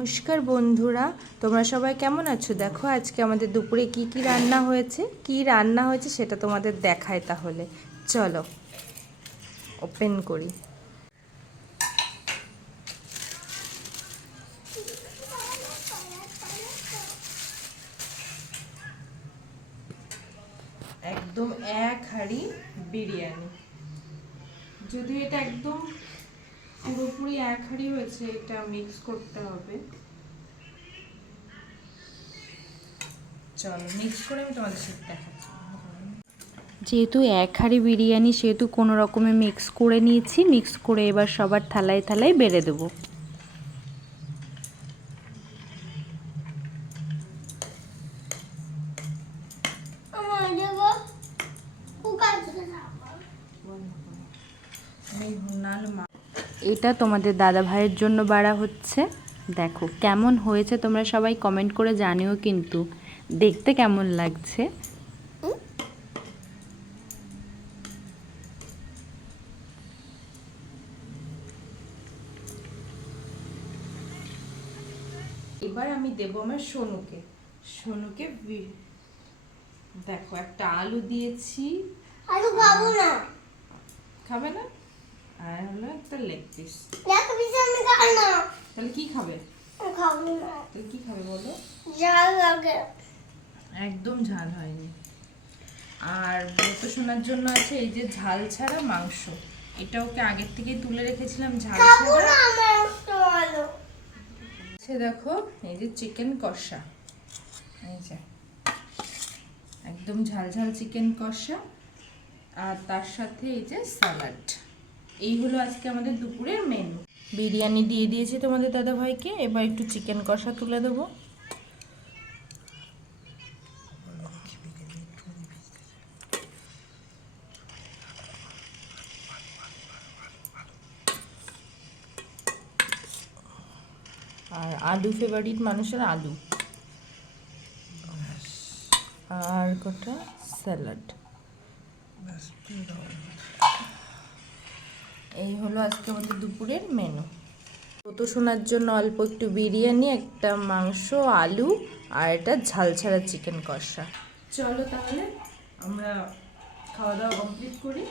নমস্কার বন্ধুরা, তোমরা সবাই কেমন আছো? দেখো আজকে আমাদের দুপুরে কি রান্না হয়েছে সেটা তোমাদের দেখায়। তাহলে চলো ওপেন করি। একদম এক হাঁড়ি বিরিয়ানি। যদি এটা একদম পুরোপুরি এক হাঁড়ি হয়েছে, এটা মিক্স করতে হবে। চলো মিক্স করে আমি তোমাদের সাথে দেখাচ্ছি। যেহেতু এক হাঁড়ি বিরিয়ানি, সেহেতু কোনো রকমে মিক্স করে নিয়েছি। মিক্স করে এবার সবার থালায় থালায় বেড়ে দেবো। এটা তোমাদের দাদা ভাইয়ের জন্য বাড়া হচ্ছে। দেখো কেমন হয়েছে, তোমরা সবাই কমেন্ট করে জানিও কিন্তু দেখতে কেমন লাগছে। এবার আমি দেবো আমার সোনুকে দেখো একটা আলু দিয়েছি। আলু খাবো না। খাবে না? আর হলো একটা লেগ পিস। লেগ পিস আমি খাবো না। তাহলে কি খাবে? খাবো না। তাহলে কি খাবে বলো? ঝাল লাগে। একদম ঝাল হয়নি। আর ব্রত শোনার জন্য আছে এই যে ঝাল ছাড়া মাংস। এটা ওকে আগের থেকেই তুলে রেখেছিলাম ঝাল খাবো ছাড়া। না আমার তো আলু। দেখো এই যে চিকেন কষা, এই যে একদম ঝাল ঝাল চিকেন কষা, আর তার সাথে এই যে স্যালাড। এই হলো আজকে আমাদের দুপুরের মেনু। বিরিয়ানি দিয়ে দিয়েছি তোমাদের দাদা ভাইকে, এবার একটু চিকেন কষা তুলে দেবো। আর আলু ফেভারিট মানুষের আলু, আর কটা স্যালাড। এই হলো আজকে আমাদের দুপুরের মেনু। ব্রত শোনার জন্য অল্প একটু বিরিয়ানি, একটা মাংস, আলু, আর এটা ঝাল ছাড়া চিকেন কষা। চলো তাহলে আমরা খাওয়া দাওয়া কমপ্লিট করি।